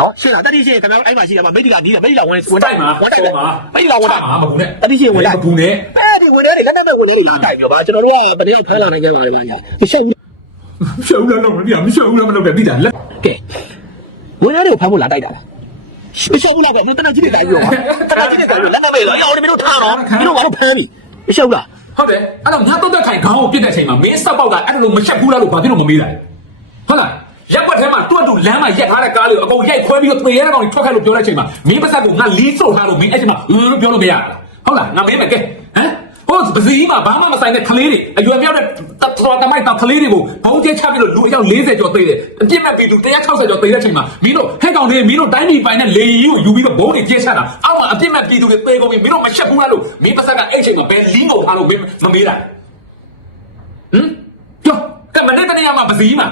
နော်ရှင်းလားတတိရှင်းခင်ဗျားအဲ့မှာရှိတယ်မှာမိတ်တီကဒီမိတ်တီကဝင်ဝင်တိုက်မှာဝင်တိုက်တယ်မှာမိတ်တီကဝင်တိုက်မှာမဘူးနဲ့တတိရှင်းဝင်တိုက်မဘူးနဲ့အဲ့ဒီဝင်တယ်လက်နဲ့မဲ့ဝင်တယ်လာတိုက်ပြောပါကျွန်တော်တို့ကဗတယောက်ဖမ်းလာနိုင်ကြပါလေပါညာရှက်ဘူးရှောက်လို့တော့မပြမရှောက်လို့မလုပ်တယ်ပြီးတာလက်ကဲဝင်တယ်ကိုဖမ်းဖို့လာတိုက်တာလားမရှက်ဘူးလားကွာမင်းတနက်ကြီးတွေတိုက်ပြောတနက်ကြီးတွေတိုက်ပြောလက်နဲ့မဲ့တော့အေးအောင်မင်းတို့ထားတော့မင်းတို့ဘာလို့ဖမ်းပြီမရှက်ဘူးလားဟုတ်တယ်အဲ့တော့ငါတော့တက်ခိုင်ခေါင်းကိုပြစ်တဲ့အချိန်မှာမင်းစောက်ပေါက်ကအဲ့လိုမရှက်ဘူးလားလို့ဘာဖြစ်လို့မမေးတာလဲဟုတ်လား ရက်ွက်ထဲမှာတွတ်တူလမ်းမှာရက်ထားတဲ့ကားလေးကိုအကုန်ရိုက်ခွဲပြီးတော့သေရတဲ့ကောင်ကြီးထွက်ခိုက်လို့ပြောတဲ့အချိန်မှာမင်းပါစက်ကိုငါလီးစုပ်ထားလို့မင်းအဲ့ချိန်မှာอือလို့ပြောလို့မရဘူးဟုတ်လားငါမင်းပဲကဲဟမ်ဟိုပစီမှာဘာမှမဆိုင်တဲ့ကလေးတွေအရွယ်မြောက်တဲ့တော်တမိုက်တောင်ကလေးတွေကိုဘုံကျဲချပြီးတော့လူအယောက်40ကျော်သေတယ်အပြစ်မဲ့ပြီးသူ160ကျော်သေတဲ့အချိန်မှာမင်းတို့ဟဲ့ကောင်တွေမင်းတို့တိုင်းပြည်ပိုင်တဲ့လေကြီးကိုယူပြီးတော့ဘုံတွေကျဲချတာအောက်မှာအပြစ်မဲ့ပြီးသူတွေသေကုန်ပြီမင်းတို့မရှက်ဘူးလားလို့မင်းပါစက်ကအဲ့ချိန်မှာဘယ်လီးငုံထားလို့မင်းမမေးတာဟမ်ကြောကမနေ့တနေ့မှာပစီမှာ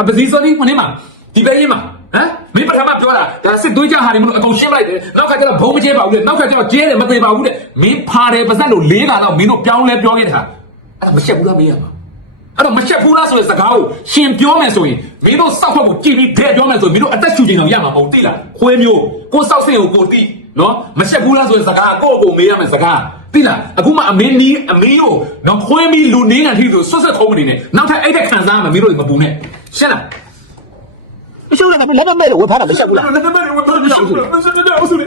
အပစီစောဒီမနေ့မှာဒီပဲရင်မှာဟမ်မင်းပထမပြောတာဒါစစ်သွေးကြဟာတွေမလို့အကုန်ရှင်းလိုက်တယ်နောက်ခါကျတော့ဘုံမကျဲပါဘူးလေနောက်ခါကျတော့ကျဲတယ်မသေးပါဘူးတဲ့မင်းဖာတယ်ပါစက်လို့လေးတာတော့မင်းတို့ပြောင်းလဲပြောခဲ့တာအဲ့ဒါမရှက်ဘူးလားမင်းရမှာအဲ့တော့မရှက်ဘူးလားဆိုတဲ့စကားကိုရှင်ပြောမယ်ဆိုရင်မင်းတို့စောက်ခွက်ကိုကြည့်ပြီးဒဲပြောမယ်ဆိုရင်မင်းတို့အသက်ရှူခြင်းတော့ရမှာမဟုတ်တိလားခွေးမျိုးကိုစောက်စင်ကိုကိုတိနော်မရှက်ဘူးလားဆိုတဲ့စကားကိုယ့်ကိုမေးရမယ်စကားတိလားအခုမှအမင်းနီးအမင်းကိုနော်ခွေးမီလူနင်းကန်ထိဆိုဆွတ်ဆက်ခုံးမနေနဲ့နောက်ထပ်အဲ့တဲ့ခံစားရမယ်မင်းတို့မပူနဲ့ ရှင်းလားမရှက်ဘူးလားလက်နဲ့မဲ့လို့ဝင်ဖမ်းတာမရှက်ဘူးလားလက်မနဲ့ဘာလို့ရှင်းလို့ရှင်းလို့အောင်စုလေ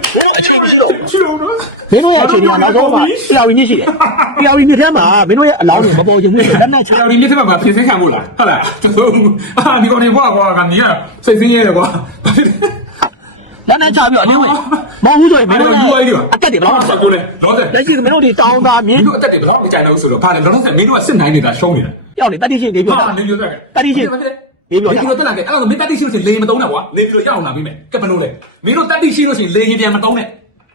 ရှင်းလို့နော်မင်းတို့ရဲ့အခြေအနေကနောက်ဆုံးမှာတရားဝင်ကြီးရှိတယ်တရားဝင်ကြီးထဲမှာမင်းတို့ရဲ့အလောင်းတွေမပေါ်ချင်ဘူးလက်နဲ့ချခြေတော်ဒီမြစ်ထဲမှာပြင်ဆင်ခံမို့လားဟုတ်လားအာဒီကောင်နေဘွားကွာကနေကစိတ်ဆင်းရဲတယ်ကွာလက်နဲ့ချပြီးတော့အလင်းဝင်မဟုတ်ဘူးဆိုရင်မင်းတို့အကက်တွေဘယ်လောက်ဆက်ကိုလေလောဆယ်လက်ရှိမင်းတို့ဒီတောင်းသားမြမင်းင်းတို့အတက်တွေဘယ်တော့မကြိုက်တော့ဆိုတော့ဖာတယ်လောဆယ်မင်းတို့ကစစ်နိုင်နေတာရှုံးနေတာရောက်နေတတိရှိနေပြောတာဟာနေပြောတယ်တတိရှိနေ ပြောဒီတာလိုတက်လာခဲ့အဲ့တော့မင်းတက်တိရှိလို့ရှိရင်လေမတုံးနဲ့ကွာနေပြီးတော့ရအောင်လာပြီးမယ်ကပ်ဘလို့လေမင်းတို့တက်တိရှိလို့ရှိရင်လေရင်ပြန်မတုံးနဲ့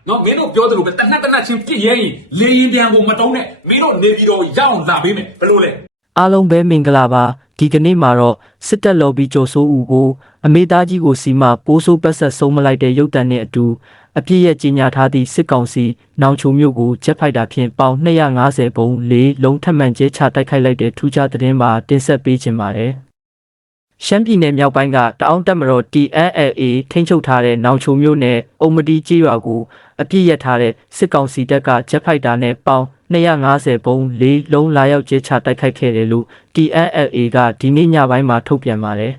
နော်မင်းတို့ပြောသလိုပဲတနက်တနက်ချင်းပြစ်ရဲရင်လေရင်ပြန်ကိုမတုံးနဲ့မင်းတို့နေပြီးတော့ရအောင်လာပြီးမယ်ဘလို့လဲအားလုံးပဲမင်္ဂလာပါဒီကနေ့မှာတော့စစ်တပ်လော်ဘီကြိုဆိုးဦးကိုအမေသားကြီးကိုစီမပိုးဆိုးပတ်ဆက်ဆုံးမလိုက်တဲ့ရုပ်တံနဲ့အတူအပြည့်ရဲ့ကြီးညာထားသည့်စစ်ကောင်စီနောင်ချုံမြို့ကိုဂျက်ဖိုက်တာဖြင့်ပေါင်250ဘုံလေးလုံးထပ်မံကျဲချတိုက်ခိုက်လိုက်တဲ့ထူးခြားသတင်းမှာတင်ဆက်ပေးခြင်းပါတယ် ရှမ်းပြည်နယ်မြောက်ပိုင်းကတအောင်းတက်မတော် TNLA ထိန်းချုပ်ထားတဲ့နောင်ချုံမြို့နယ်အုံမတီကြီးရွာကိုအပြည့်ရထားတဲ့စစ်ကောင်စီတပ်ကဂျက်ဖိုက်တာနဲ့ပေါင်250ဘုံလေးလုံးလာရောက်ကျဲချတိုက်ခိုက်ခဲ့တယ်လို့ TNLA ကဒီနေ့ညပိုင်းမှာထုတ်ပြန်ပါတယ်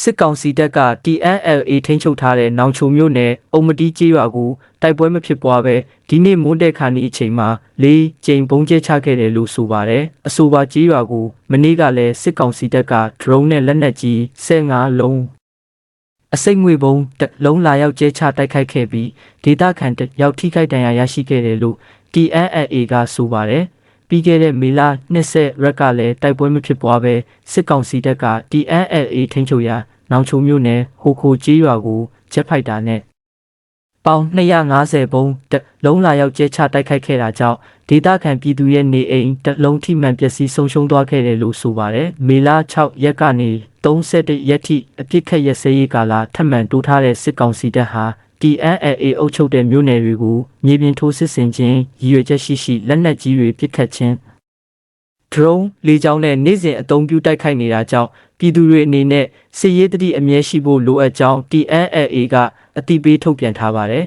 စစ်ကောင်စီတပ်က TNLA ထိန်းချုပ်ထားတဲ့နောင်ချုံမြို့နယ်အုံမတီကြီးရွာကိုတိုက်ပွဲမဖြစ်ပွားပဲဒီနေ့မိုးတက်ခါနီအချိန်မှာလေးကြိမ်ပုံကျဲချခဲ့တယ်လို့ဆိုပါတယ်အဆိုပါကြီးရွာကိုမနေ့ကလည်းစစ်ကောင်စီတပ်က drone နဲ့လက်နက်ကြီး15လုံးအစိတ်ငွေပုံတစ်လုံးလာရောက်ကျဲချတိုက်ခိုက်ခဲ့ပြီးဒေသခံတစ်ယောက်ထိခိုက်ဒဏ်ရာရရှိခဲ့တယ်လို့ TNLA ကဆိုပါတယ် ပြီးခဲ့တဲ့မေလ20ရက်ကလည်းတိုက်ပွဲမဖြစ်ပွားပဲစစ်ကောင်စီတပ်က TNLA ထိန်းချုပ်ရာနောင်ချုံမြို့နယ်ဟိုခိုကြီးရွာကိုဂျက်ဖိုက်တာနဲ့ပေါင်250ဘုံတစ်လုံးလာရောက်ကျဲချတိုက်ခိုက်ခဲ့တာကြောင့်ဒေသခံပြည်သူရဲ့နေအိမ်တစ်လုံးထိမှန်ပျက်စီးဆုံးရှုံးသွားခဲ့တယ်လို့ဆိုပါတယ်မေလ6ရက်ကနေ31ရက်ထိအပြစ်ခတ်ရစဲရေးကာလထပ်မံတိုးထားတဲ့စစ်ကောင်စီတပ်ဟာ TNLA အုပ်ချုပ်တဲ့မြို့နယ်တွေကိုမြေပြင်ထိုးစစ်ဆင်ခြင်းရည်ရွယ်ချက်ရှိရှိလက်နက်ကြီးတွေပစ်ခတ်ခြင်း drone လေကြောင်းနဲ့နေ့စဉ်အသုံးပြုတိုက်ခိုက်နေတာကြောင့်ပြည်သူတွေအနေနဲ့စစ်ရေးတတိအမြဲရှိဖို့လိုအပ်ကြောင်း TNLA ကအတိပေးထုတ်ပြန်ထားပါတယ်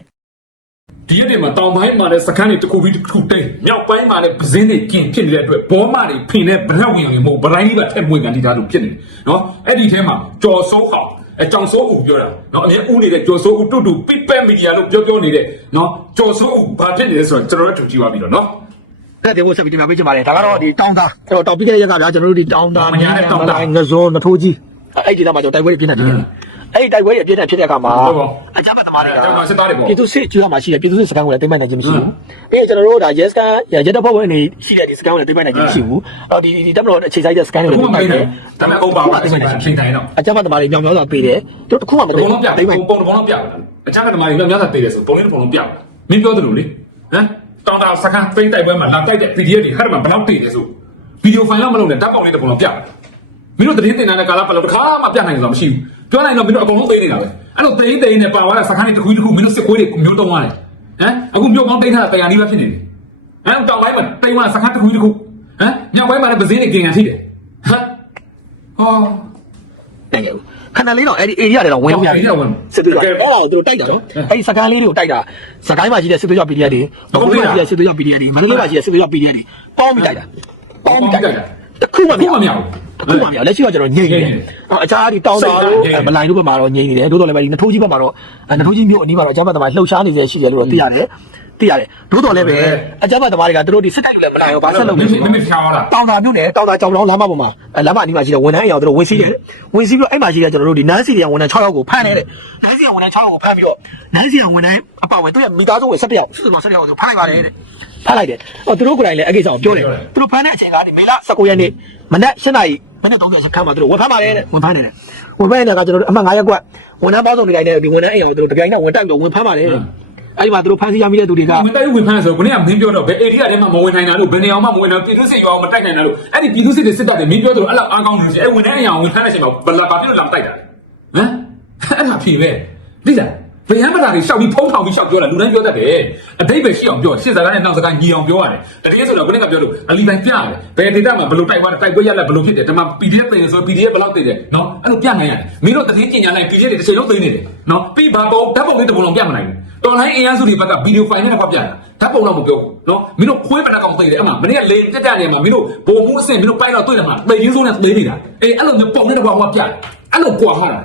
ဒီရက်တွေမှာတောင်ပိုင်းမှာလည်းစခန်းတွေတစ်ခုပြီးတစ်ခုတိတ်မြောက်ပိုင်းမှာလည်းပဇင်းတွေကျင်ဖြစ်နေတဲ့အတွက်ဘောမတွေဖင်တဲ့ဗရက်ဝင်တွေမဟုတ်ဗရိုင်းလေးပါထက်မွေကန်တိထားလို့ဖြစ်နေတယ်နော်အဲ့ဒီထဲမှာကြော်စိုးဟောင်း အကြောင်စိုးဦးပြောတာနော်အမြဲဦးနေတဲ့ကြော်စိုးဦးတူတူပိပက်မီဒီယာလို့ပြောပြောနေတဲ့နော်ကြော်စိုးဦးဘာဖြစ်နေလဲဆိုတော့ကျွန်တော်တို့ထူကြည့်ပါပြီတော့နော်အဲ့ဒီဘုဆက်ပြီးတင်ပြပေးချင်ပါတယ်ဒါကတော့ဒီတောင်းသားကျွန်တော်တောက်ပြီးခဲ့တဲ့ရက်ကဗျာကျွန်တော်တို့ဒီတောင်းသားငဇောနထိုးကြီးအဲ့ဒီတော့မှကျွန်တော်တိုက်ပွဲတွေပြင်းနေတယ်အဲ့ဒီတိုက်ပွဲတွေပြင်းနေဖြစ်တဲ့အခါမှာ အကြမ်းဖက်သမားတွေကပြည်သူစစ်ကျွေးမှာရှိတယ်ပြည်သူစစ်စကန်ကိုလည်းတိမ့်နိုင်ခြင်းမရှိဘူးပြီးရင်ကျွန်တော်တို့ဒါရဲစကန်ရဲတပ်ဖွဲ့ဝင်တွေရှိတဲ့ဒီစကန်ကိုလည်းတိမ့်နိုင်ခြင်းမရှိဘူးအဲ့ဒီဒီတပ်မတော်အခြေစိုက်တဲ့စကန်တွေဘုလည်းမတိမ့်မေးနိုင်တယ်တယ်ဒါပေမဲ့အုံပါပါအချိန်တိုင်းချိန်တိုင်းတော့အကြမ်းဖက်သမားတွေမြောင်မြောင်စွာပေးတယ်သူတစ်ခုမှမဘုံသိဘူးလုံးပြတိမ့်နိုင်ပုံပုံလုံးပြအချမ်းကတမားကြီးများများသာတည်တယ်ဆိုပုံလေးတစ်ပုံလုံးပြမင်းပြောသလိုလေဟမ်တောင်တာစခန်းပိတ်တိုက်ပွဲမှာလာတိုက်တဲ့ PDF တွေခါတမှာဘယ်လောက်တည်လဲဆိုဗီဒီယိုဖိုင်တော့မလုပ်နဲ့ဓာတ်ပုံလေးတစ်ပုံလုံးပြမင်းတို့တည်တင်တဲ့ကာလပတ်လို့တစ်ခါမှပြနိုင်ကြလို့မရှိဘူးပြောနိုင်တော့မင်းတို့အကုန်လုံးသိနေတာပဲ အဲ့လိုသိသိနဲ့ပါသွားတဲ့စခန်းတွေတစ်ခုတစ်ခုမင်းတို့စစ်ကွေးတွေမျိုးတုံးသွားတယ်ဟမ်အခုမျိုးကောင်းတိတ်ထားတာတရားနီးပဲဖြစ်နေတယ်ဟမ်တောင်ပိုင်းမှာတိတ်ဝါစခန်းတစ်ခုတစ်ခုဟမ်မြောက်ပိုင်းမှာလည်းပဇင်းတွေกินခံထိတယ်ဟမ်ဟောနိုင်ခဲ့ဘူးခခဏလေးတော့အဲ့ဒီ area တွေတော့ဝင်လို့ရတယ်စစ်သွေးကြအဲ့ဒါကိုသူတို့တိုက်တာနော်အဲ့ဒီစကန်လေးတွေကိုတိုက်တာစကိုင်းမှာရှိတဲ့စစ်သွေးကြ PDF တွေဘကုန်းမှာရှိတဲ့စစ်သွေးကြ PDF တွေမန္တလေးမှာရှိတဲ့စစ်သွေးကြ PDF တွေပေါင်းပြီးတိုက်တာပေါင်းပြီးတိုက်တာ တခုမှမရခုမှမရဘူးတခုမှမရလက်ရှိကကျွန်တော်ငြိမ့်နေတယ်အခြားဒီတောင်းတာတို့မလိုင်တို့ဘက်မှာတော့ငြိမ့်နေတယ်တိုးတော်လည်းပဲဒီနထိုးကြီးဘက်မှာတော့နထိုးကြီးမျိုးအနီးမှာတော့အကြမ်းဖက်သမားလှုပ်ရှားနေစေရှိတယ်လို့တော့သိရတယ်သိရတယ်တိုးတော်လည်းပဲအကြမ်းဖက်သမားတွေကတို့ဒီစစ်တိုက်လည်းမနိုင်ဘူးဘာဆက်လုပ်လဲဆိုမတော့မဖြားလာတောင်တာမြို့နယ်တောင်တာကြောင်တောင်လမ်းမပေါ်မှာအဲလမ်းမအနီးမှာရှိတဲ့ဝန်ထမ်းအင်အားတို့ဝင်စီးတယ်ဝင်စီးပြီးတော့အဲ့မှာရှိတဲ့ကျွန်တော်တို့ဒီနန်းစီရဝန်ထမ်း6ယောက်ကိုဖမ်းတယ်တဲ့နန်းစီရဝန်ထမ်း6ယောက်ကိုဖမ်းပြီးတော့နန်းစီရဝန်ထမ်းအပါဝင်သူရဲ့မိသားစုဝင်17ယောက်စုစုပေါင်း17ယောက်ကိုဖမ်းလိုက်ပါတယ်တဲ့ ဖမ်းလိုက်တယ်ဟောသူတို့ကိုယ်တိုင်လည်းအကိစ္စကိုပြောတယ်သူတို့ဖမ်းတဲ့အချိန်ကနေမေလ19ရက်နေ့မနက်7နာရီမနက်30ချက်ခန့်မှာသူတို့ဝန်ဖမ်းပါတယ်တဲ့ဝန်ဖမ်းတယ်တဲ့ဝန်ဖမ်းနေတာကကျွန်တော်တို့အမှတ်9ရက်ကွက်ဝန်ထမ်းပေါင်းစုံနေတိုင်းတဲ့ဒီဝန်ထမ်းအင်အားကိုသူတို့တပြိုင်နက်ဝန်တိုက်ပြီးတော့ဝန်ဖမ်းပါတယ်တဲ့အဲ့ဒီမှာသူတို့ဖမ်းဆီးရမိတဲ့သူတွေကဝင်တိုက်ဝင်ဖမ်းဆိုကိုနေ့ကမင်းပြောတော့ဘယ်အေရီးယာထဲမှာမဝင်နိုင်တာလို့ဘယ်နေအောင်မှမဝင်နိုင်ပြည်သူစစ်ရောမတိုက်နိုင်တာလို့အဲ့ဒီပြည်သူစစ်တွေစစ်တပ်တွေမင်းပြောတော့အဲ့လောက်အားကောင်းလို့ရှိအဲ့ဝင်တဲ့အရာဝင်ဖမ်းတဲ့အချိန်မှာဘလာဘာဖြစ်လို့လာမတိုက်တာဟမ်အဲ့ဒါဖြေပဲသိလား ဘယ်ဟမ်းမလာတွေရှောက်ပြီးဖုံးထောင်ပြီးရှောက်ပြောတာလူတိုင်းပြောတတ်တယ်အတိတ်ပဲရှိအောင်ပြောရှစ်စကားနဲ့နောက်စကားညီအောင်ပြောရတယ်တကယ်ဆိုတော့ကိုနေ့ကပြောလို့အလီပိုင်းပြရတယ်ဘယ်ဒေတာမှာဘလို့တိုက်သွားတိုက်ပွဲရလက်ဘလို့ဖြစ်တယ်ဒီမှာ PDF တင်ဆို PDF ဘယ်လောက်တင်တယ်နော်အဲ့လိုပြနိုင်ရတယ်မင်းတို့တတိယကျင်ညာလိုက် PDF တွေတစ်ချိန်လုံးသိနေတယ်နော်ပြီးဘာပုံဓာတ်ပုံလေးတစ်ပုံလုံးပြမနိုင်ဘူးတော်လိုင်းအင်အားစုတွေဘက်ကဗီဒီယိုဖိုင်နဲ့တစ်ခါပြတာဓာတ်ပုံတော့မပြောဘူးနော်မင်းတို့ခွေးပတကောင်သိတယ်အမှမင်းကလေတက်တက်နေမှာမင်းတို့ဘုံမှုအဆင့်မင်းတို့ပိုက်တော့တွေ့တယ်မှာသိရင်းစိုးနဲ့သိနေတာအေးအဲ့လိုမျိုးပုံနဲ့တစ်ကောင်ကပြတယ်အဲ့လိုကွာဟာတာ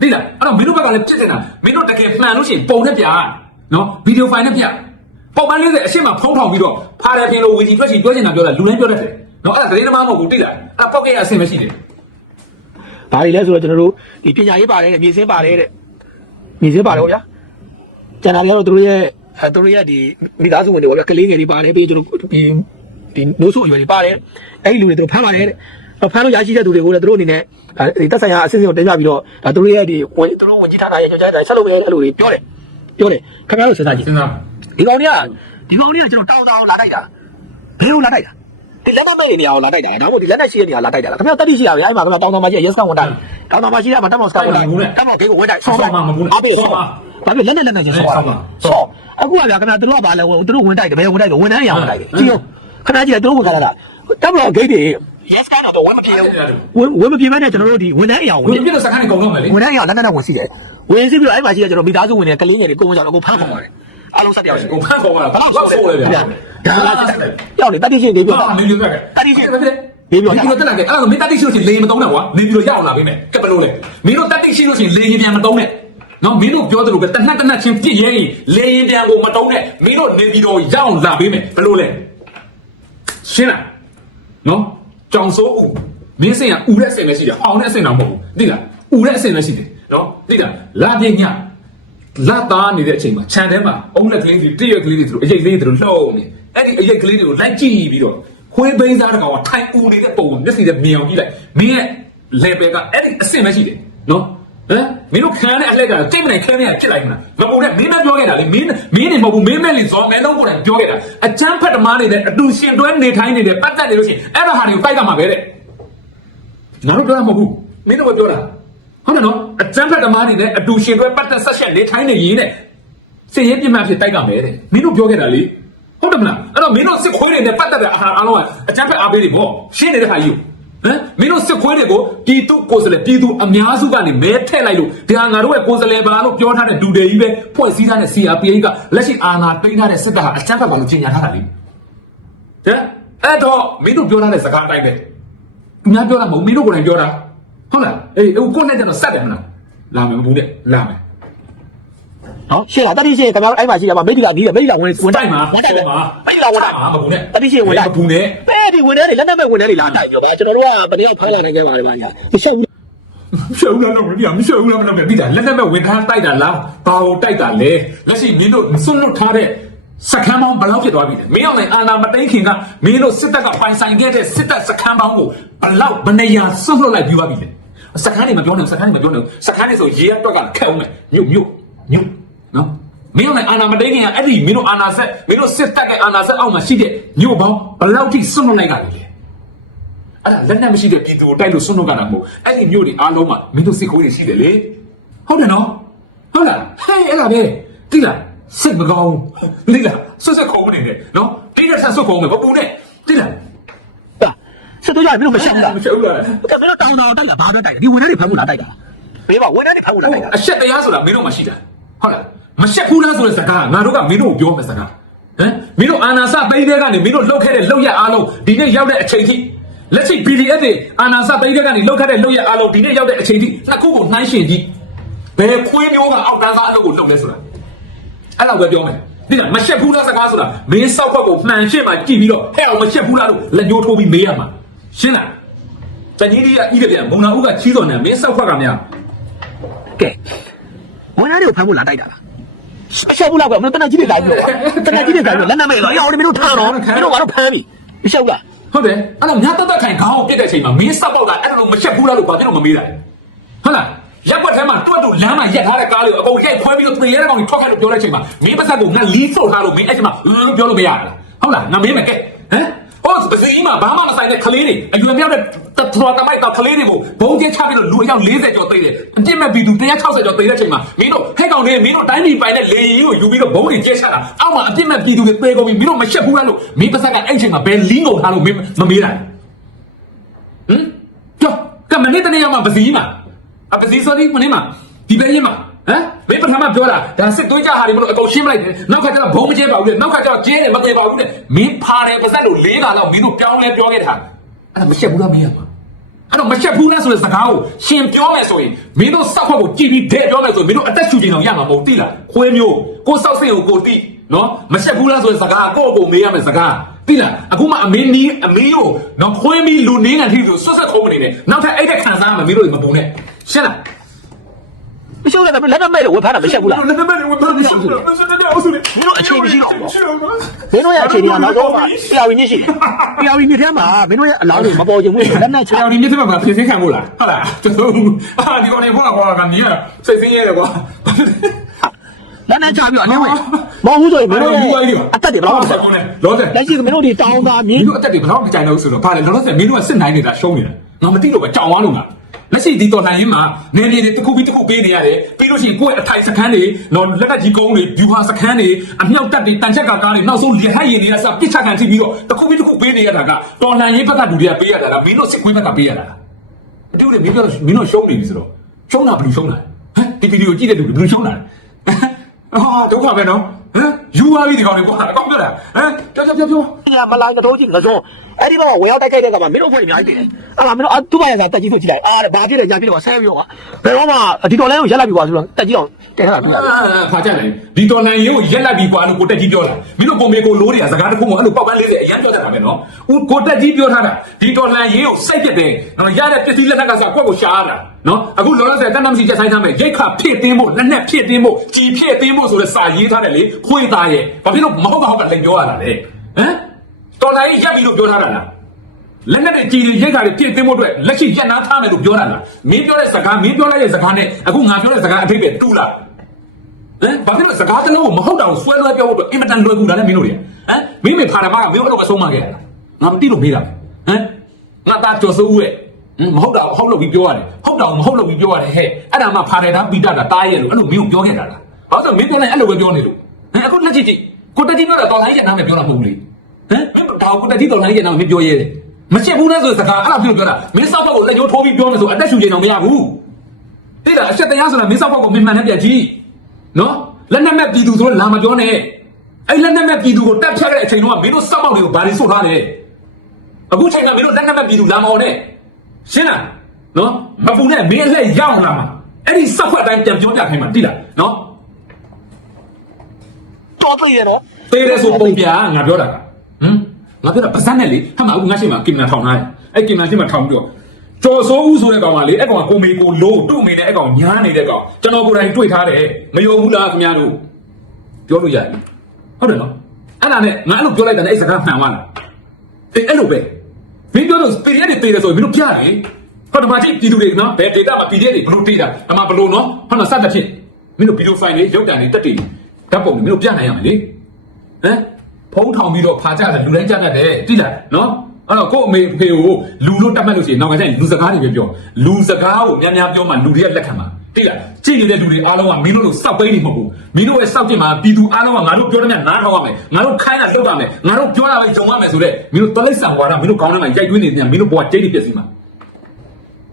သိလားအဲ့တော့မင်းတို့ဘက်ကလည်းပြစ်နေတာမင်းတို့တကယ်မှန်လို့ရှိရင်ပုံနဲ့ပြနော်ဗီဒီယိုဖိုင်နဲ့ပြပုံမှန်လေးတဲ့အရှင်းမှာဖုံးထောင်ပြီးတော့ဖားတယ်ပြင်လို့ဝင်ကြီးတွက်ချီပြောချင်တာပြောတာလူတိုင်းပြောတတ်တယ်နော်အဲ့ဒါသတင်းသမားမဟုတ်ဘူးသိလားအဲ့ပေါက်ကရအဆင်မရှိတယ်ဘာတွေလဲဆိုတော့ကျွန်တော်တို့ဒီပညာရေးပါတယ်တဲ့မြေစင်းပါတယ်တဲ့မြေစင်းပါတယ်ဟုတ်ဗျာကျန်တာတွေကတော့သူတို့ရဲ့အဲသူတို့ရဲ့ဒီမိသားစုဝင်တွေပေါ့ဗျာကလေးငယ်တွေပါတယ်ပြီးကျွန်တော်ဒီဒီနိုးဆုအရွယ်တွေပါတယ်အဲ့ဒီလူတွေသူတို့ဖမ်းပါတယ်တဲ့ ဖမ်းလို့ရရှိတဲ့သူတွေကိုလည်းသူတို့အနေနဲ့ဒီတက်ဆိုင်ရာအစစ်အစစ်ကိုတင်ပြပြီးတော့ဒါသူတို့ရဲ့ဒီဝင်သူတို့ဝင်ကြီးဌာနရဲ့ညွှန်ကြားတဲ့အဆက်လုပ်ပဲအဲ့လိုတွေပြောတယ်ပြောတယ်ခင်ဗျားတို့စဉ်းစားကြည့်စဉ်းစားဒီကောင်တွေကဒီကောင်တွေကကျွန်တော်တောင်းတောင်းလာတိုက်တာဘယ်လိုလာတိုက်တာဒီလက်နက်မဲ့နေရာကိုလာတိုက်တာဒါမှမဟုတ်ဒီလက်နက်ရှိတဲ့နေရာလာတိုက်တာလားခင်ဗျားတက်တိရှိရဗျာအဲ့မှာခင်ဗျာတောင်းတောင်းမှကြီး yes ကန်ဝန်တိုက်တောင်းတောင်းမှရှိတဲ့မှာတက်မော့စကန်ဝန်တိုက်တက်မော့ဂိတ်ကိုဝန်တိုက်အားပေးဆောဘာဖြစ်လက်နက်လက်နက်ချင်းဆောဆောအခုကဗျာခင်ဗျာတို့ကဘာလဲသူတို့ဝန်တိုက်တယ်ဘယ်ဝန်တိုက်တယ်ဝန်ထမ်းအရာဝန်တိုက်တယ်ကြည့်ရောခဏကြည့်တယ်သူတို့ဝန်ခါလာတာတက်မော့ဂိတ်တွေ yes ကန်တော့ဝန်မပြေဘူးဝန်မပြေမဲ့တဲ့ကျွန်တော်တို့ဒီဝန်ထမ်းအရာဝန်ဝင်ပြတော့စကားနေကုန်တော့မယ်လေဝန်ထမ်းအရာလက်နက်နဲ့ဝန်စီတယ်ဝင်စီပြီးတော့အဲ့မှာရှိတဲ့ကျွန်တော်မိသားစုဝင်တွေကလေးငယ်တွေကိုဝန်ဆောင်တော့ကိုဖမ်းခေါ်ပါတယ်အားလုံးဆက်တယောက်ရှိကိုဖန်ခေါ်လာဘာလို့ဆိုလဲဗျာဒါကကြောက်လေတတိရှိနေပြီဟာနေပြီးတော့တတိရှိတယ်ဗျာနေပြီးတော့တက်လာတယ်အဲ့ဒါမင်းတတိရှိလို့ရှိရင်လေမတုံးနဲ့ကွာနေပြီးတော့ရအောင်လာပေးမယ်ကပ်ဘလို့လဲမင်းတို့တတိရှိလို့ရှိရင်လေရင်ပြန်မတုံးနဲ့နော်မင်းတို့ပြောသလိုပဲတနက်တနက်ချင်းပြစ်ရဲရင်လေရင်ပြန်ကိုမတုံးနဲ့မင်းတို့နေပြီးတော့ရအောင်လာပေးမယ်ဘလို့လဲရှင်းလားနော် ကြောင်စိုးဦးမင်းစင်ကဦးတဲ့အစင်ပဲရှိတယ်ဟောင်းတဲ့အစင်တော့မဟုတ်ဘူးသိလားဦးတဲ့အစင်ပဲရှိတယ်နော်သိလားလာပြညလာသားနေတဲ့အချိန်မှာခြံထဲမှာအုံးလက်ကလေးတွေတည့်ရက်ကလေးတွေသူတို့အရိတ်လေးတွေသူတို့လှုပ်နေအဲ့ဒီအရိတ်ကလေးတွေကိုလိုက်ကြည့်ပြီးတော့ခွေးဘိန်းစားတကောင်ကထိုင်ဦးနေတဲ့ပုံကိုမျက်စိနဲ့မြင်အောင်ကြည့်လိုက်မင်းရဲ့ level ကအဲ့ဒီအဆင့်ပဲရှိတယ်နော် ဟမ်မင်းတို့ခံရတဲ့အလှက်ကတိတ်မနိုင်ခဲမရဖြစ်လိုက်မလားမပုံနဲ့မင်းမပြောခဲ့တာလေမင်းမင်းနေမဟုတ်ဘူးမင်းမဲ့လေဇော်မဲလုံးကိုယ်တိုင်ပြောခဲ့တာအချမ်းဖက်တမားနေတဲ့အတူရှင်တွဲနေထိုင်နေတဲ့ပတ်သက်နေလို့ရှိရင်အဲ့ဒါဟာတွေကိုတိုက်တာမှာပဲတဲ့ငါတို့ပြောတာမဟုတ်ဘူးမင်းတို့ကပြောတာဟုတ်တယ်နော်အချမ်းဖက်တမားနေတဲ့အတူရှင်တွဲပတ်သက်ဆက်ဆက်နေထိုင်နေရင်တဲ့စည်ရဲပြင်းမှဖြစ်တိုက်ကမယ်တဲ့မင်းတို့ပြောခဲ့တာလေဟုတ်တယ်မလားအဲ့တော့မင်းတို့စစ်ခွေးတွေနဲ့ပတ်သက်တဲ့အာဟာအားလုံးကအချမ်းဖက်အားပေးတွေပေါ့ရှင်းနေတဲ့ခါကြီးကို ဟမ်မင်းတို့စစ်ခွေးတွေကိုပြည်သူကိုယ်စားလှယ်ပြည်သူအများစုကနေမဲထည့်လိုက်လို့ဒါငါတို့ရဲ့ကိုယ်စားလှယ်ပါလို့ပြောထားတဲ့ဒူတယ်ကြီးပဲဖွဲ့စည်းထားတဲ့ CRPH ကလက်ရှိအာဏာသိမ်းထားတဲ့စစ်တပ်ဟာအကြမ်းဖက်ကောင်လို့ကြီးညာထားတာလေဟမ်အဲ့တော့မင်းတို့ပြောထားတဲ့စကားအတိုင်းပဲသူများပြောတာမဟုတ်မင်းတို့ကိုယ်တိုင်ပြောတာဟုတ်လားအေးအခုကိုယ်နဲ့ကျတော့စက်တယ်မလားလာမယ်မဘူးနဲ့လာမယ် နော်ရှင်းလားတတိရှိခင်ဗျားအဲ့မှာရှိရမှာမိတိလာကြီးတယ်မိတိလာဝင်ဝင်တိုက်မှာဝင်တိုက်မယ်မှာမိတိလာဝင်တိုက်မှာမဘူးနဲ့တတိရှိဝင်တိုက်မဘူးနဲ့ပဲဒီဝင်တဲ့တွေလက်နက်မဲ့ဝင်တဲ့တွေလာတိုက်ပြောပါကျွန်တော်တို့ကဘယ်တယောက်ဖမ်းလာနိုင်ခဲ့ပါလဲဗျာညာရှောက်ရှုံးလာတော့မပြမရှုံးလာမလုပ်နဲ့ပြီးတာလက်လက်မဲ့ဝင်ထားတိုက်တာလားဘာကိုတိုက်တာလဲလက်ရှိမင်းတို့စွန့်လွတ်ထားတဲ့စကမ်းပေါင်းဘယ်လောက်ဖြစ်သွားပြီလဲမင်းအောင်လည်းအာနာမတိန်ခင်ကမင်းတို့စစ်တပ်ကပိုင်ဆိုင်ခဲ့တဲ့စစ်တပ်စကမ်းပေါင်းကိုဘယ်လောက်ဘယ်နေရာစွန့်လွတ်လိုက်ပြီးသွားပြီလဲစကမ်းတွေမပြောနဲ့စကမ်းတွေမပြောနဲ့စကမ်းတွေဆိုရေရအတွက်ကခက်အောင်မယ်ညုတ်ညုတ်ညုတ် နော်မင်းအောင်လည်းအာနာမတိန်ခင်ကအဲ့ဒီမင်းတို့အာနာဆက်မင်းတို့စစ်တပ်ရဲ့အာနာဆက်အောက်မှာရှိတဲ့ညုတ်ပေါင်းဘယ်လောက်ထိစွန့်လွတ်လိုက်ကြပြီလဲအဲ့ဒါလက်နက်မရှိတဲ့ပြည်သူကိုတိုက်လို့ဆွန့်လွတ်ကြတာမဟုတ်အဲ့ဒီမျိုးတွေအားလုံးမှာမင်းတို့စိတ်ကိုယ်တွေရှိတယ်လေဟုတ်တယ်နော်ဟုတ်လားဟဲ့အဲ့ဒါပဲတိလားစိတ်မကောင်းဘူးတိလားဆွတ်ဆက်ခုံနေတယ်နော်တိရဆန်ဆွတ်ခုံနေဘပူနဲ့တိလားစစ်တို့ကြရင်မင်းတို့မရှောက်ဘူးလားမရှုပ်လားကဲမင်းတို့တောင်းတောင်းတိုက်တာဘာအတွက်တိုက်တာဒီဝင်တဲ့တွေဖမ်းမှုလားတိုက်တာဘေးမှာဝန်ထမ်းတွေဖမ်းဖို့လာလိုက်တာအရှက်တရားဆိုတာမင်းတို့မှရှိတာ ဟုတ်လားမရှက်ဘူးလားဆိုတဲ့စကားငါတို့ကမင်းတို့ကိုပြောမယ်စကားဟမ်မင်းတို့အာနာစသိန်းတဲ့ကနေမင်းတို့လှုပ်ခဲ့တဲ့လှုပ်ရက်အားလုံးဒီနေ့ရောက်တဲ့အချိန်ထိလက်ရှိ PDF တွေအာနာစသိန်းတဲ့ကနေလှုပ်ခဲ့တဲ့လှုပ်ရက်အားလုံးဒီနေ့ရောက်တဲ့အချိန်ထိနှစ်ခုကိုနှိုင်းရှင်ကြည့်ဘယ်ခွေးမျိုးကအောက်တန်းသားအလုပ်ကိုလှုပ်လဲဆိုတာအဲ့လောက်ပဲပြောမယ်ဒီကမရှက်ဘူးလားစကားဆိုတာမင်းစောက်ဘက်ကိုမှန်ရှင်းမှကြည့်ပြီးတော့ဟဲ့အောင်မရှက်ဘူးလားလို့လက်ညှိုးထိုးပြီးမေးရမှာရှင်းလားတကြီးကြီးကဤတဲ့ပြန်မုံနာဦးကချီးတော်နေမင်းစောက်ခွက်ကများကဲ ဝန်ထမ်းတွေကိုဖမ်းဖို့လာတိုက်တာလားအရှက်ဘူးလားကွာမင်းတနက်ကြီးတွေတိုင်းလို့တနက်ကြီးတွေတိုင်းလို့လက်နက်မဲ့တော့အေးအောင်မင်းတို့ထားတော့မင်းတို့ကတော့ဖမ်းပြီအရှက်ဘူးလားဟုတ်တယ်အဲ့တော့မြတ်တတ်ခိုင်ခေါင်းကိုပြစ်တဲ့အချိန်မှာမင်းစောက်ပေါက်ကအဲ့ဒါလိုမချက်ဘူးလားလို့ဘာဖြစ်လို့မမေးတာလဲဟုတ်လားရက်ွက်ထဲမှာတွတ်တူလမ်းမှာရက်ထားတဲ့ကားလေးကိုအကုန်ရိုက်ခွဲပြီးတော့သေရတဲ့ကောင်ကြီးထွက်ခဲ့လို့ပြောတဲ့အချိန်မှာမင်းပါဆက်ကိုငါလီးစုပ်ထားလို့မင်းအဲ့ချိန်မှာလို့ပြောလို့မရဘူးလားဟုတ်လားငါမေးမယ်ကဲဟမ် ဟောပစီမှာဘာမှမဆိုင်တဲ့ကလေးတွေအရွယ်မြောက်တဲ့ထတော်တမိုက်တော့ကလေးတွေကိုဘုံကျဲချပြီးတော့လူအယောက်40ကျော်သိတယ်အပြစ်မဲ့ပြည်သူ160ကျော်သိတဲ့အချိန်မှာမင်းတို့ဟဲ့ကောင်တွေမင်းတို့တိုင်းပြည်ပိုင်တဲ့လေရင်ကြီးကိုယူပြီးတော့ဘုံတွေကျဲချတာအောက်မှာအပြစ်မဲ့ပြည်သူတွေသေကုန်ပြီမင်းတို့မရှက်ဘူးလားလို့မင်းပါဆက်ကအဲ့ချိန်မှာဘယ်လင်းကုန်ထားလို့မင်းမမေးတာလဲဟမ်ကြောကမနေ့တနေ့ရောက်မှပစီမှာအပစီဆိုဒီမနေ့မှာဒီပဲရင်မှာ ဟမ်မင်းပထမပြောတာဒါစစ်သွင်းကြဟာတွေမလို့အကုန်ရှင်းမလိုက်တယ်နောက်ခါကျတော့ဘုံမကျဲပါဘူးလေနောက်ခါကျတော့ကျဲတယ်မကျဲပါဘူးလေမင်းဖာတယ်ပါစက်လို့လေးခါလောက်မင်းတို့ပြောင်းလဲပြောခဲ့တာအဲ့ဒါမရှက်ဘူးလားမင်းရမှာအဲ့တော့မရှက်ဘူးလားဆိုတဲ့စကားကိုရှင်ပြောမယ်ဆိုရင်မင်းတို့စောက်ခွက်ကိုကြည်ပြီးဒဲပြောမယ်ဆိုရင်မင်းတို့အသက်ရှူကျင်အောင်ရမှာမဟုတ်တိလားခွေးမျိုးကိုစောက်စင်ကိုကိုတိနော်မရှက်ဘူးလားဆိုတဲ့စကားကိုယ့်ကိုမေးရမယ်စကားတိလားအခုမှအမင်းနီးအမင်းကိုနော်ခွေးမီလူနင်းကန်ထိဆိုဆွတ်ဆက်ခုံးမနေနဲ့နောက်ထပ်အဲ့တဲ့ခံစားရမှာမင်းတို့တွေမပုံနဲ့ရှင်းလား မရှုပ်လည်းလက်နက်မဲ့လို့ဝယ်ဖမ်းတာမရှက်ဘူးလားလက်နက်မဲ့ဝင်ပါလို့ရှိတယ်လက်နက်မဲ့အုပ်စုတွေမင်းတို့အခြေမရှိတော့ဘူးမင်းတို့ရဲ့အခြေအနေကနောက်တော့တရားဝင်ညရှိတယ်တရားဝင်ညထဲမှာမင်းတို့ရဲ့အလောင်းတွေမပေါ်ချင်ဘူးလက်နက်ချခြေအောင်ဒီမြစ်တဲ့မှာပြင်ဆင်ခံမို့လားဟုတ်လားကျွန်တော်အာဒီကောင်နေခေါ်လာကွာကနေရစိတ်ဆင်းရဲတယ်ကွာလက်နက်ချပြီးတော့အနှဲဝင်မဟုတ်ဘူးဆိုရင်မင်းတို့အသက်တွေဘယ်လောက်ဆက်လောဆယ်လက်ရှိမင်းတို့ဒီတောင်းသားမြမင်းင်းတို့အတက်တွေဘယ်တော့မကြိုင်တော့ဆိုတော့ဗါလေလောလောဆယ်မင်းတို့ကစစ်နိုင်နေတာရှုံးနေတာငါမသိလို့ပဲကြောင်သွားလို့ငါ လက်ရှိဒီတော်လှန်ရေးမှာနေနေတွေတစ်ခုပြီးတစ်ခုပေးနေရတယ်ပြီးလို့ရှိရင်ကိုယ့်ရဲ့အထိုင်စခန်းတွေနော်လက်ကကြီးကုန်းတွေဗျူဟာစခန်းတွေအမြောက်တက်တွေတန်ချက်ကကားတွေနောက်ဆုံးလေဟတ်ရင်တွေကစပစ်ချခံထိပြီးတော့တစ်ခုပြီးတစ်ခုပေးနေရတာကတော်လှန်ရေးဘက်ကလူတွေကပေးရတာလားမင်းတို့စစ်ခွေးဘက်ကပေးရတာလားအတူတူမင်းပြောလို့မင်းတို့ရှုံးနေပြီဆိုတော့ရှုံးတာဘယ်လိုရှုံးတာဟမ်ဒီဗီဒီယိုကြည့်တဲ့လူတွေဘယ်လိုရှုံးတာလဲဟာဒုက္ခပဲနော်ဟမ် ယူသွားပြီဒီကောင်တွေကွာအကောင်းပြောတာဟမ်ကြောက်ကြောက်ကြောက်ကြောက်ကမလာတော့ချင်းငစုံအဲ့ဒီဘက်ဝင်ရောက်တိုက်ခိုက်တဲ့ကမှာမင်းတို့ဖွဲ့အများကြီးတယ်အဲ့ဒါမင်းတို့အတူပါရစားတက်ကြီးဆိုကြည့်လိုက်အားဘာဖြစ်လဲညာဖြစ်လဲဆဲပြောကွာဘယ်တော့မှဒီတော်လိုင်းကိုရက်လိုက်ပြီကွာဆိုတော့တက်ကြီးအောင်တက်ထားတာပြရတယ်အာခါကြတယ်ဒီတော်လန်ရေးကိုရက်လိုက်ပြီးကွာလို့ကိုတက်ကြီးပြောတာမင်းတို့ကိုမေကိုလိုးတွေကစကားတစ်ခုမှအဲ့လိုပောက်ပန်း40အရန်ပြောတတ်တာပဲနော်ဦးကိုတက်ကြီးပြောထားတာဒီတော်လန်ရေးကိုစိတ်ပြက်တယ်နော်ရတဲ့ပစ္စည်းလက်နက်ကစားကွက်ကိုရှာရတာ နော်အခုလောလောဆယ်တန်တမ်းစီချက်ဆိုင်ထားမယ်ရိတ်ခဖြည့်တင်းဖို့လက်နက်ဖြည့်တင်းဖို့ကြည်ဖြည့်တင်းဖို့ဆိုတဲ့စာရေးထားတယ်လေခွေးသားရဲ့ဘာဖြစ်လို့မဟုတ်တာဟုတ်တာလိန်ပြောရတာလဲဟမ်တော်လန်ရေးရက်ပြီလို့ပြောထားတာလားလက်နဲ့ကြည်တွေရိတ်ခါတွေပြည့်သိမ်းဖို့အတွက်လက်ရှိရက်နာထားမယ်လို့ပြောတာလားမင်းပြောတဲ့စကားမင်းပြောလိုက်တဲ့စကားနဲ့အခုငါပြောတဲ့စကားအထိပ္ပယ်တူလားဟမ်ဘာဖြစ်လို့စကားတစ်လုံးကိုမဟုတ်တာကိုဆွဲလွှဲပြောဖို့အတွက်အင်မတန်လွယ်ကူတာနဲ့မင်းတို့တွေဟမ်မင်းမေဖာရမကမင်းတို့အဲ့လိုအဆုံးမခဲ့တာငါမသိလို့မေးတာဟမ်ငါသားကျော်စိုးဦးရဲ့ဟ မ်မဟုတ်တာဟုတ်လို့ပြီးပြောရတယ်ဟုတ်တာမဟုတ်လို့ပြီးပြောရတယ်ဟဲ့အဲ့ဒါမှဖာရတာပိတတာတားရဲ့လို့အဲ့လိုမင်းကိုပြောခဲ့တာလားဘာလို့မင်းပြောလိုက်အဲ့လိုပဲပြောနေလို့ဟမ်အခုလက်ကြည့်ကြည့်ကိုတက်ကြီးပြောတာတော်လိုင်းရဲ့နားမှာပြောတာမဟုတ်ဘူးလေဟမ်မင်းဒါကိုတက်ကြီးတော်လိုင်းရဲ့နားမှာမင်းပြောရဲတယ်မချစ်ဘူးလဲဆိုတဲ့စကားအဲ့ဒါပြောပြောတာမင်းစောက်ဘက်ကိုလက်ညှိုးထိုးပြီးပြောမယ်ဆိုအသက်ရှူချင်တော့မရဘူးသိလားအချက်တရားဆိုတာမင်းစောက်ဘက်ကိုမင်းမှန်နဲ့ပြန်ကြည့်နော်လက်နက်မဲ့ပြည်သူဆိုလာမပြောနဲ့အဲ့လက်နက်မဲ့ပြည်သူကိုတက်ဖြတ်တဲ့အချိန်တုန်းကမင်းတို့စောက်ပေါက်တွေကိုဘာတွေဆိုထားလဲအခုချိန်ကမင်းတို့လက်နက်မဲ့ပြည်သူလာမအောင်နဲ့ ရှင်းလားနော်မပူနဲ့မင်းအလှည့်ရောက်လာမှာအဲ့ဒီစောက်ခွက်တိုင်းပြန်ပြောကြခိုင်းမှာတိလားနော်တော်သိရနော်သေးတယ်ဆိုပုံပြငါပြောတာကဟမ်ငါပြောတာပါဇက်နဲ့လေဟမ်မအခုငါရှိမှာကင်မရာထောင်ထားတယ်အဲ့ကင်မရာရှိမှာထောင်ပြီးတော့ကျော်စိုးဦးဆိုတဲ့ကောင်ကလေအဲ့ကောင်ကကိုမေကိုလို့တု့မေနဲ့အဲ့ကောင်ညားနေတဲ့ကောင်ကျွန်တော်ကိုယ်တိုင်တွေ့ထားတယ်မယုံဘူးလားခင်ဗျားတို့ပြောလို့ရတယ်ဟုတ်တယ်နော်အဲ့ဒါနဲ့ငါအဲ့လိုပြောလိုက်တာနဲ့အဲ့စကားမှန်သွားလားအေးအဲ့လိုပဲ မင်းပြောလို့ပေရက်တွေပေတယ်ဆိုရင်မင်းတို့ပြရတယ်ဟုတ်တယ်မကြည့်ပြည်သူတွေနော်ဘယ် data မှာ PDF တွေဘလို့တေးတာအမှဘလို့နော်ဟုတ်လားစသဖြင့်မင်းတို့ဗီဒီယိုဖိုင်တွေရုပ်တံတွေတက်တွေဓာတ်ပုံတွေမင်းတို့ပြနိုင်ရမယ်လေဟမ်ဖုံးထောင်ပြီးတော့ဖာကြတယ်လူတိုင်းကြတတ်တယ်တိလားနော်အဲ့တော့ကို့အမေဖေကိုလူလို့တတ်မှတ်လို့ရှိရင်နောက်ကကျရင်လူစကားတွေပဲပြောလူစကားကိုများများပြောမှလူတွေကလက်ခံမှာ တိလားကြည့်နေတဲ့လူတွေအားလုံးကမင်းတို့လိုစောက်ပိနေမဟုတ်ဘူးမင်းတို့ရဲ့စောက်တင်မှာပြည်သူအားလုံးကငါတို့ပြောတဲ့မြတ်နားထောင်ရမယ်ငါတို့ခိုင်းတာလုပ်ရမယ်ငါတို့ပြောတာပဲဂျုံရမယ်ဆိုတော့မင်းတို့တလိပ်ဆံဘွားတာမင်းတို့ကောင်းတဲ့မှာရိုက်တွင်းနေတဲ့မင်းတို့ဘွားကြိတ်နေပြစီမှာ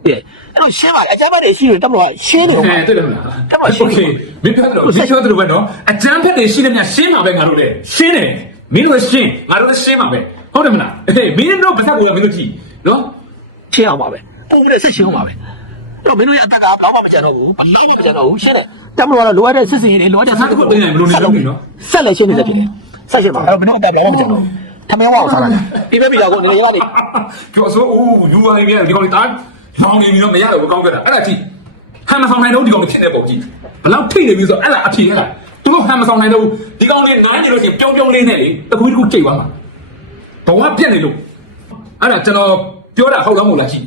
တဲ့အဲ့တော့ရှင်းပါလေအကြမ်းဖက်တွေရှိတယ်တမလို့ရှင်းတယ်ဟုတ်တယ်လားတမရှင်းတယ်မင်းပြောတယ်မင်းပြောတယ်ဘယ်နော်အကြမ်းဖက်တွေရှိတယ်များရှင်းမှာပဲငါတို့လည်းရှင်းတယ်မင်းတို့ရှင်းငါတို့ရှင်းမှာပဲဟုတ်တယ်မလားအေးမင်းတို့ပါသက်ကိုလည်းမင်းတို့ကြည့်နော်ရှင်းအောင်ပါပဲပုံနဲ့ဆက်ရှင်းအောင်ပါပဲ တော့မင်းတို့ရဲ့အသက်ကဘယ်တော့မှမကြံတော့ဘူးဘယ်တော့မှမကြံတော့ဘူးရှင်းတယ်တက်မလို့ကတော့လိုအပ်တဲ့စစ်စင်ရေးတွေလိုအပ်တဲ့ဆက်လက်ရှင်းနေတယ်ဖြစ်တယ်ဆက်ရှင်းပါအဲ့တော့မင်းတို့အသက်ဘယ်တော့မှမကြံတော့ဘူးထမင်းဝါကိုစားလိုက်ပြပြပြတော့ကိုနေရကနေကျော်စိုးဦးယူပါနေပြီဒီကောင်လေးတာမောင်းနေပြီတော့မရတော့ဘူးကောင်းကြတာအဲ့ဒါကြည့်ဟမ်မဆောင်နိုင်တော့ဒီကောင်လေးဖြစ်နေပုံကြည့်ဘလောက်ထိနေပြီဆိုအဲ့ဒါအဖြေအဲ့ဒါသူတို့ဟမ်မဆောင်နိုင်တော့ဒီကောင်လေးနားနေလို့ရှိရင်ပြုံးပြုံးလေးနဲ့လေတကူတကူကြိတ်သွားမှာဘဝပြက်နေလို့အဲ့ဒါကျွန်တော်ပြောတာဟုတ်လားမဟုတ်လားကြည့်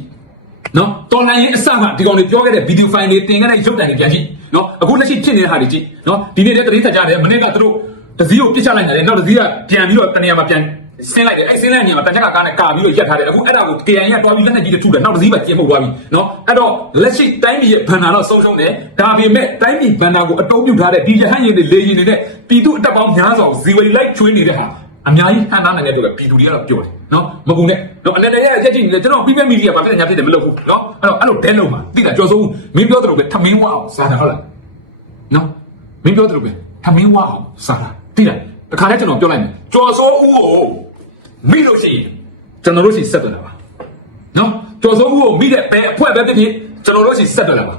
နော်တော်လိုင်းရင်အစကဒီကောင်လေးပြောခဲ့တဲ့ဗီဒီယိုဖိုင်တွေတင်ခဲ့တဲ့ရုပ်တံတွေပြန်ကြည့်နော်အခုလက်ရှိဖြစ်နေတဲ့ဟာတွေကြည့်နော်ဒီနေ့တည်းတတိထကြတယ်မနေ့ကသူတို့တစည်းကိုပြစ်ချလိုက်တယ်နောက်တစည်းကပြန်ပြီးတော့တနေရာမှာပြန်ဆင်းလိုက်တယ်အဲ့ဆင်းလိုက်တဲ့နေရာမှာတန်ချက်ကကားနဲ့ကာပြီးတော့ရက်ထားတယ်အခုအဲ့ဒါကို KN ကတွားပြီးလက်နဲ့ကြီးတွေထုတယ်နောက်တစည်းပဲကျင်းပုတ်သွားပြီနော်အဲ့တော့လက်ရှိတိုင်းပြည်ရဲ့ဘန်နာတော့ဆုံးရှုံးတယ်ဒါပေမဲ့တိုင်းပြည်ဘန်နာကိုအတုံးပြုထားတဲ့ဒီရဟန်းရည်တွေလေရင်တွေနဲ့ပြည်သူအတက်ပေါင်းများစွာကိုဇီဝလီလိုက်ချွေးနေတဲ့ဟာ အများကြီးဟန်သားနိုင်တဲ့အတွက်ပြည်သူတွေကတော့ပြောတယ်နော်မကူနဲ့နော်အနေနဲ့ရဲ့ရက်ကြည့်နေတယ်ကျွန်တော်ပြည်ပမီဒီယာဘာဖြစ်နေညာဖြစ်တယ်မလုပ်ဘူးနော်အဲ့တော့အဲ့လိုဒဲလုံးမှာသိလားကြော်စိုးမင်းပြောတယ်လို့ပဲထမင်းဝအောင်စားတာဟုတ်လားနော်မင်းပြောတယ်လို့ပဲထမင်းဝအောင်စားတာသိလားတခါတည်းကျွန်တော်ပြောလိုက်မယ်ကြော်စိုးဦးကိုမိလို့ရှိရင်ကျွန်တော်တို့ရှိဆက်သွယ်လာပါနော်ကြော်စိုးဦးကိုမိတဲ့ဘယ်အဖွဲ့ပဲဖြစ်ဖြစ်ကျွန်တော်တို့ရှိဆက်သွယ်လာပါ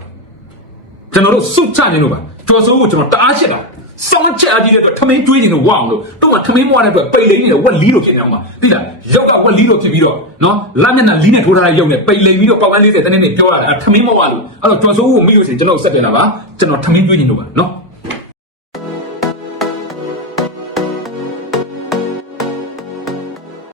ကျွန်တော်တို့စွတ်ချနေလို့ပါကျော်စိုးကိုကျွန်တော်တအားရှစ်တာ စောင်းချက်အကြီးတဲ့အတွက်ထမင်းတွေးနေလို့ဝအောင်လို့တော့မှထမင်းမွားတဲ့အတွက်ပိတ်လိမ့်နေတယ်ဝက်လီလို့ဖြစ်နေအောင်ပါသိလားရောက်ကဝက်လီလို့ဖြစ်ပြီးတော့နော်လက်မျက်နှာလီးနဲ့ထိုးထားတဲ့ရုပ်နဲ့ပိတ်လိမ့်ပြီးတော့ပေါက်ကန်း40တနေ့နေ့ပြောရတာထမင်းမွားလို့အဲ့တော့ကျော်စိုးကိုမိလို့ရှိရင်ကျွန်တော်ဆက်တင်တာပါကျွန်တော်ထမင်းတွေးနေလို့ပါနော်